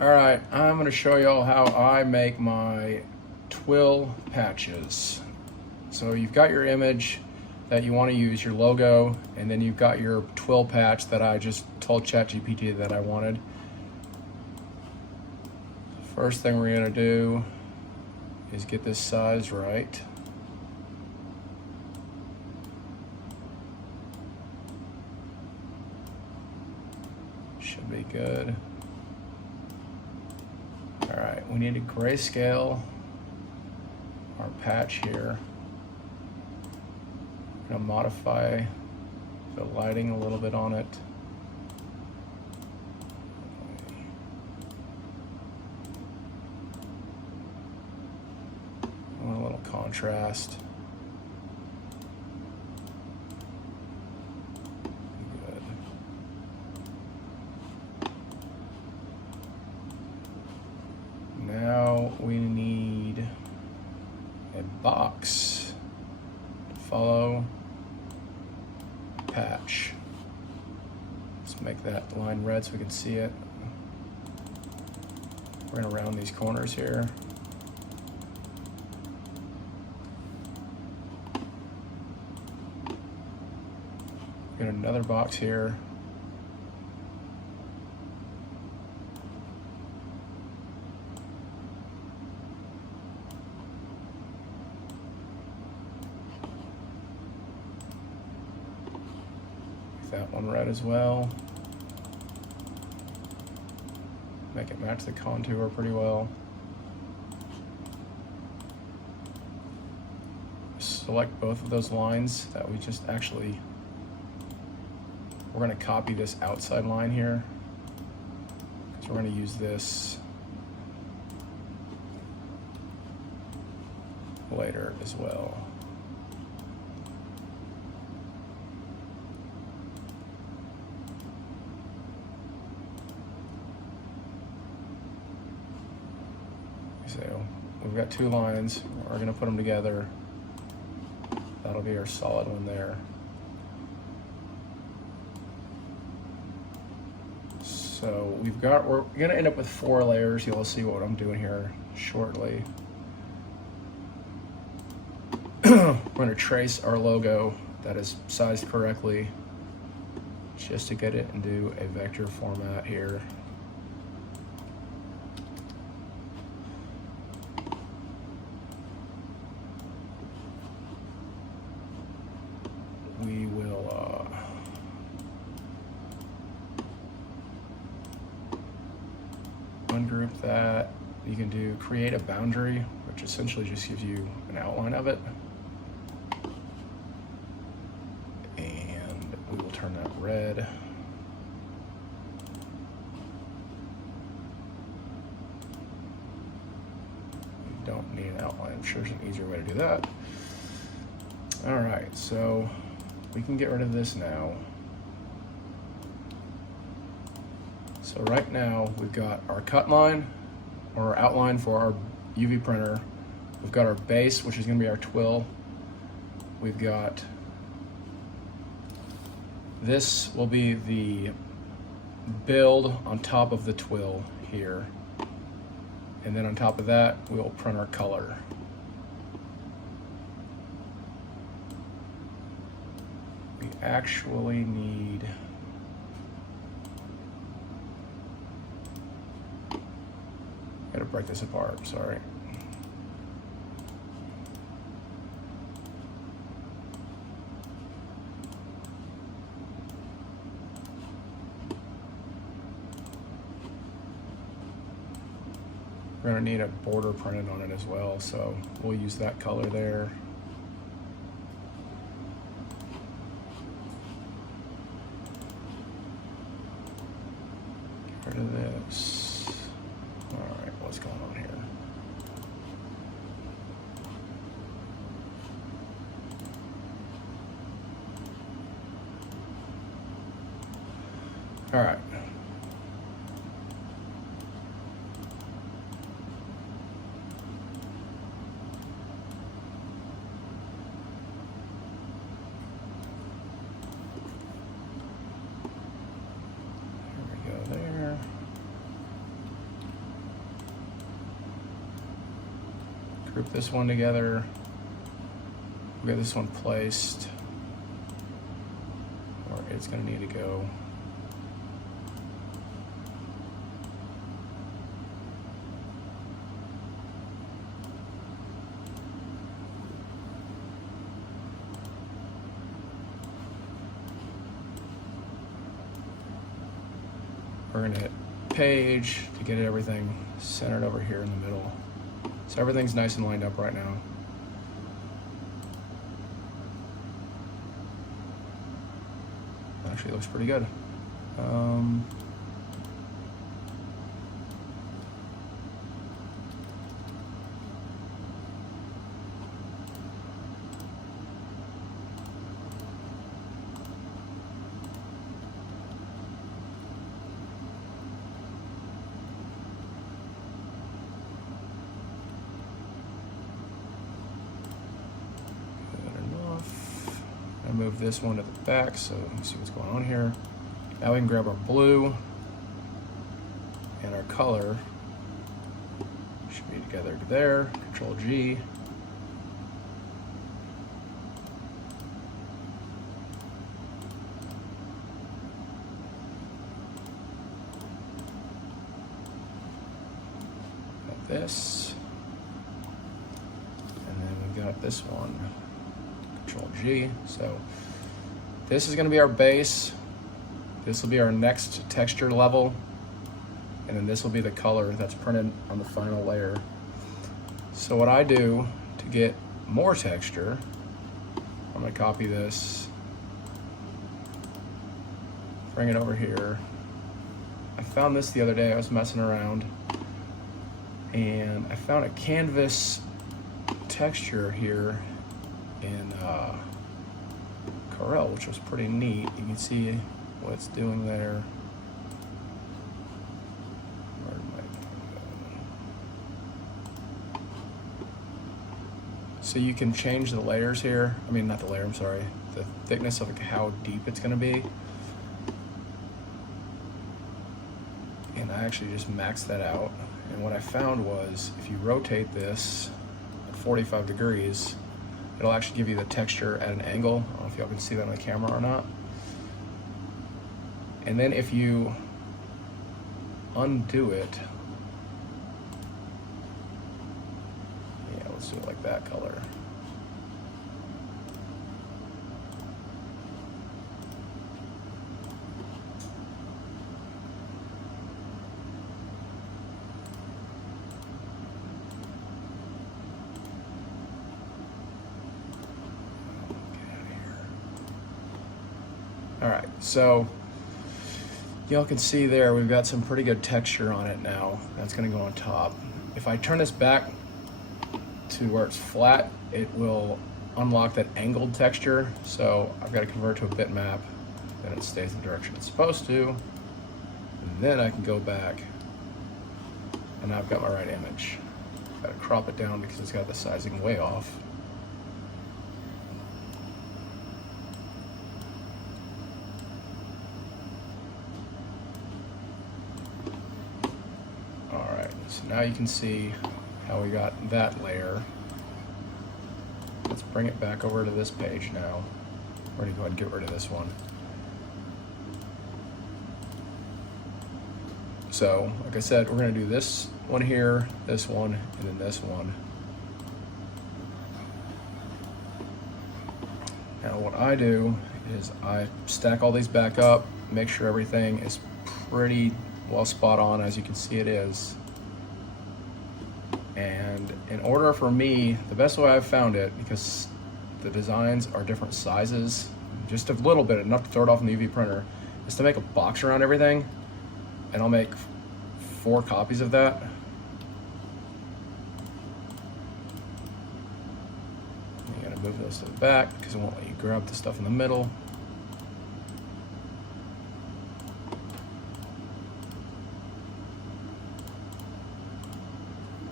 All right, I'm going to show you all how I make my twill patches. So you've got your image that you want to use, your logo, and then you've got your twill patch that I just told ChatGPT that I wanted. First thing we're going to do is get this size right. Should be good. All right, we need to grayscale our patch here. I'm gonna modify the lighting a little bit on it. I want a little contrast. Good. Now we need a box to follow patch. Let's make that line red so we can see it. We're gonna round these corners here. Get another box here. That one red as well. Make it match the contour pretty well. Select both of those lines that we just actually, we're going to copy this outside line here because we're going to use this later as well. So we've got two lines, we're going to put them together. That'll be our solid one there. So we're going to end up with 4 layers. You'll see what I'm doing here shortly. We're going to trace our logo that is sized correctly just to get it into a vector format here. We will ungroup that. You can do create a boundary, which essentially just gives you an outline of it. And we will turn that red. We don't need an outline. I'm sure there's an easier way to do that. All right, so we can get rid of this now. So right now we've got our cut line or our outline for our UV printer. We've got our base, which is going to be our twill. We've got this will be the build on top of the twill here. And then on top of that, we'll print our color. We actually need gotta break this apart, sorry. We're gonna need a border printed on it as well, so we'll use that color there. Get rid of this. All right, what's going on here? All right. There we go there. Group this one together. We got this one placed where it's going to need to go. We're going to hit page to get everything centered over here in the middle. So everything's nice and lined up right now. Actually looks pretty good. Move this one to the back so you can see what's going on here. Now we can grab our blue and our color. Should be together there. Control G. Got this. And then we got this one. Control G. So this is going to be our base. This will be our next texture level. And then this will be the color that's printed on the final layer. So what I do to get more texture, I'm going to copy this, bring it over here. I found this the other day. I was messing around and I found a canvas texture here in Corel, which was pretty neat. You can see what it's doing there. Where am I? So you can change the layers here. I mean, not the layer, I'm sorry. The thickness of how deep it's gonna be. And I actually just maxed that out. And what I found was if you rotate this at 45 degrees, it'll actually give you the texture at an angle. I don't know if y'all can see that on the camera or not. And then if you undo it, yeah, let's do it like that color. All right, so y'all can see there we've got some pretty good texture on it now. That's gonna go on top. If I turn this back to where it's flat, it will unlock that angled texture. So I've got to convert to a bitmap, then it stays in the direction it's supposed to. And then I can go back and now I've got my right image. Gotta crop it down because it's got the sizing way off. So now you can see how we got that layer. Let's bring it back over to this page now. We're gonna go ahead and get rid of this one. So, like I said, we're gonna do this one here, this one, and then this one. Now what I do is I stack all these back up, make sure everything is pretty well spot on, as you can see it is. And in order for me, the best way I've found it, because the designs are different sizes, just a little bit, enough to throw it off in the UV printer, is to make a box around everything. And I'll make 4 copies of that. You gotta move those to the back because it won't let you grab the stuff in the middle.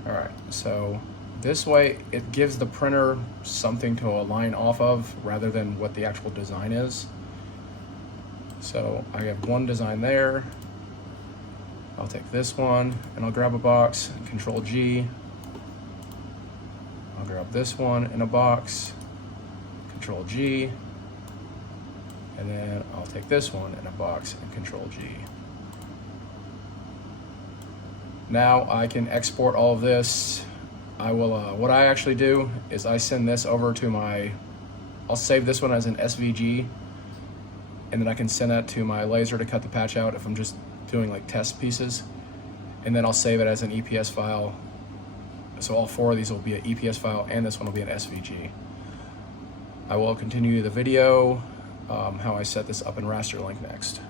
All right, so this way it gives the printer something to align off of rather than what the actual design is. So I have one design there. I'll take this one and I'll grab a box, Control G. grab this one in a box, Control G, and then I'll take this one in a box and Control G. Now I can export all of this. I will, what I actually do is I send this over to I'll save this one as an SVG, and then I can send that to my laser to cut the patch out if I'm just doing like test pieces. And then I'll save it as an EPS file. So all 4 of these will be an EPS file, and this one will be an SVG. I will continue the video, how I set this up in RasterLink next.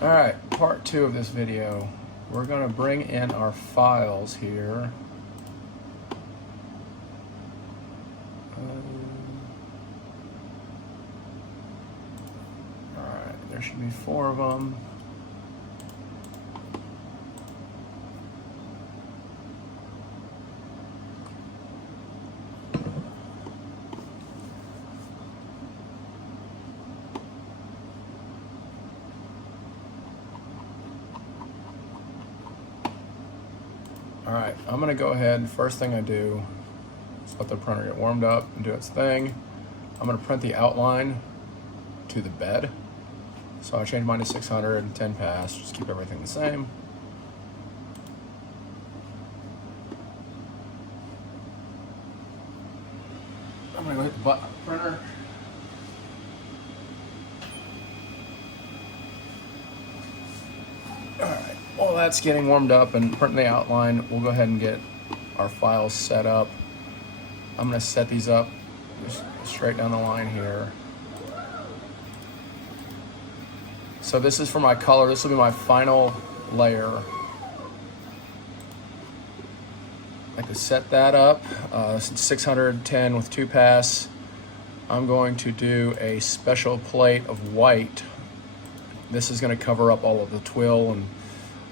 All right, part 2 of this video. We're gonna bring in our files here. All right, there should be 4 of them. All right, I'm gonna go ahead, first thing I do is let the printer get warmed up and do its thing. I'm gonna print the outline to the bed. So I changed mine to 600, 10 pass, just keep everything the same. I'm gonna go hit the button on the printer. All right, while that's getting warmed up and printing the outline, we'll go ahead and get our files set up. I'm gonna set these up just straight down the line here. So this is for my color. This will be my final layer. I can set that up. 610 with 2 pass. I'm going to do a special plate of white. This is going to cover up all of the twill and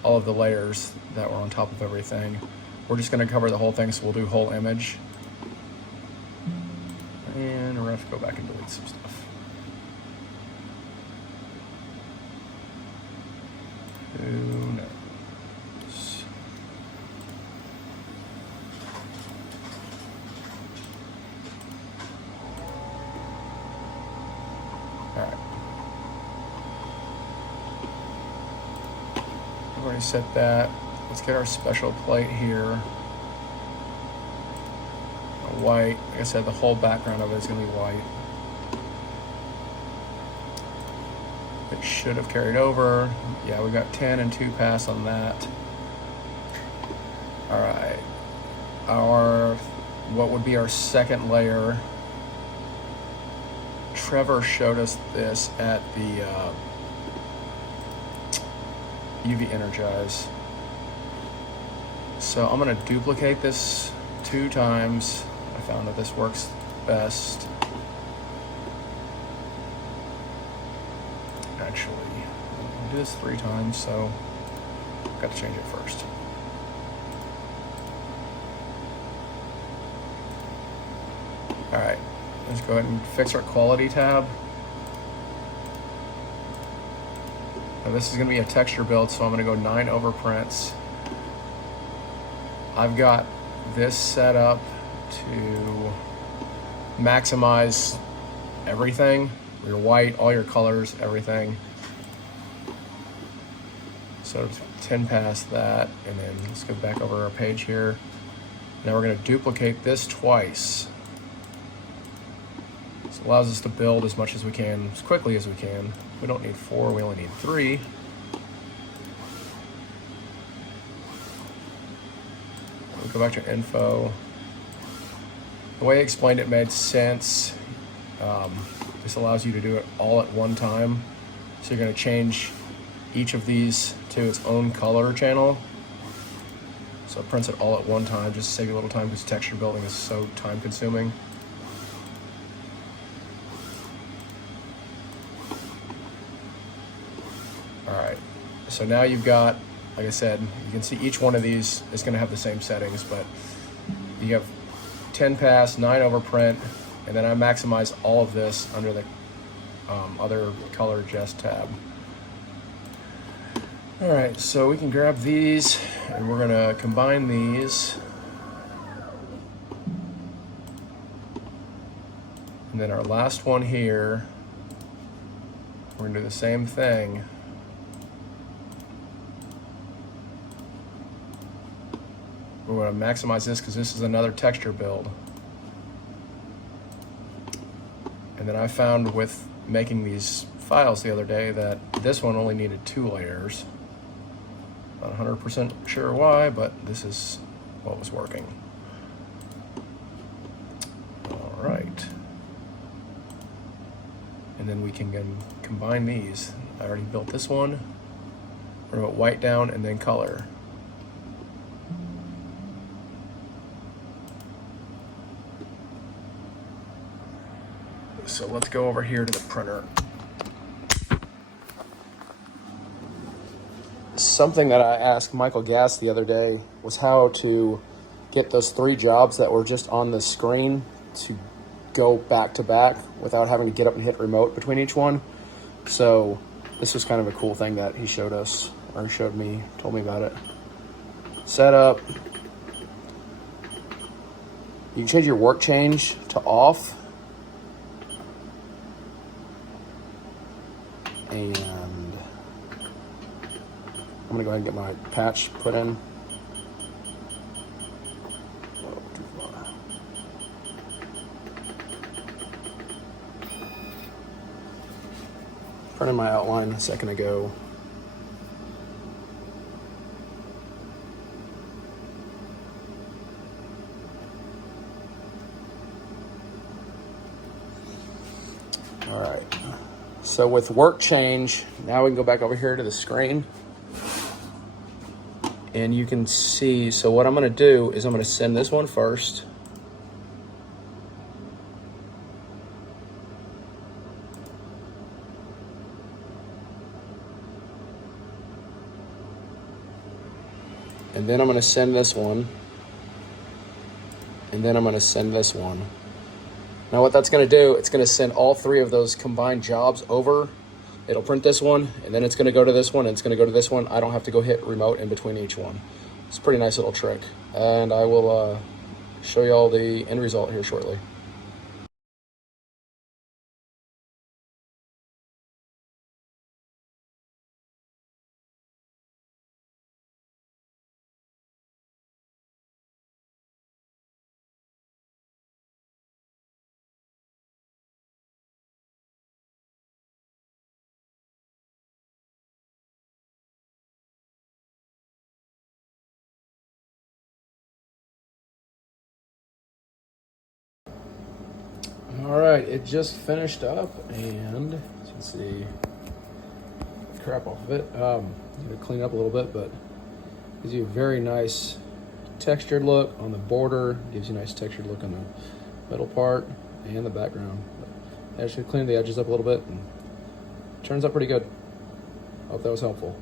all of the layers that were on top of everything. We're just going to cover the whole thing, so we'll do whole image. And we're going to have to go back and delete some stuff. Who knows? All right. I've already set that. Let's get our special plate here. White. Like I said, the whole background of it is going to be white. It should have carried over. Yeah, we got 10 and 2 pass on that. All right. What would be our second layer? Trevor showed us this at the UV Energize. So I'm gonna duplicate this 2 times. I found that this works best. Actually, I'll do this 3 times, so I've got to change it first. All right, let's go ahead and fix our quality tab. Now this is gonna be a texture build, so I'm gonna go 9 over prints. I've got this set up to maximize everything. Your white, all your colors, everything. So 10 past that, and then let's go back over our page here. Now we're gonna duplicate this twice. This allows us to build as much as we can, as quickly as we can. We don't need 4, we only need 3. We'll go back to info. The way he explained it made sense. This allows you to do it all at one time. So you're going to change each of these to its own color channel. So it prints it all at one time, just to save you a little time, because texture building is so time consuming. All right, so now you've got, like I said, you can see each one of these is going to have the same settings, but you have 10 pass, 9 over print, and then I maximize all of this under the other color adjust tab. All right, so we can grab these and we're gonna combine these. And then our last one here, we're gonna do the same thing. We're gonna maximize this because this is another texture build. And then I found with making these files the other day that this one only needed 2 layers. Not 100% sure why, but this is what was working. All right. And then we can combine these. I already built this one. We're gonna put white down and then color. So let's go over here to the printer. Something that I asked Michael Gass the other day was how to get those 3 jobs that were just on the screen to go back to back without having to get up and hit remote between each one. So this was kind of a cool thing that he showed us, or showed me, told me about it. Setup. You can change your work change to off. And I'm gonna go ahead and get my patch put in. Oh, too far. Printed my outline a second ago. All right. So with work change, now we can go back over here to the screen. And you can see, so what I'm gonna do is I'm gonna send this one first. And then I'm gonna send this one. And then I'm gonna send this one. Now what that's gonna do, it's gonna send all 3 of those combined jobs over. It'll print this one, and then it's gonna go to this one, and it's gonna go to this one. I don't have to go hit remote in between each one. It's a pretty nice little trick. And I will show you all the end result here shortly. All right, it just finished up, and as you can see, crap off of it. Need to clean up a little bit, but gives you a very nice textured look on the border. Gives you a nice textured look on the middle part and the background. But I actually cleaned the edges up a little bit, and it turns out pretty good. Hope that was helpful.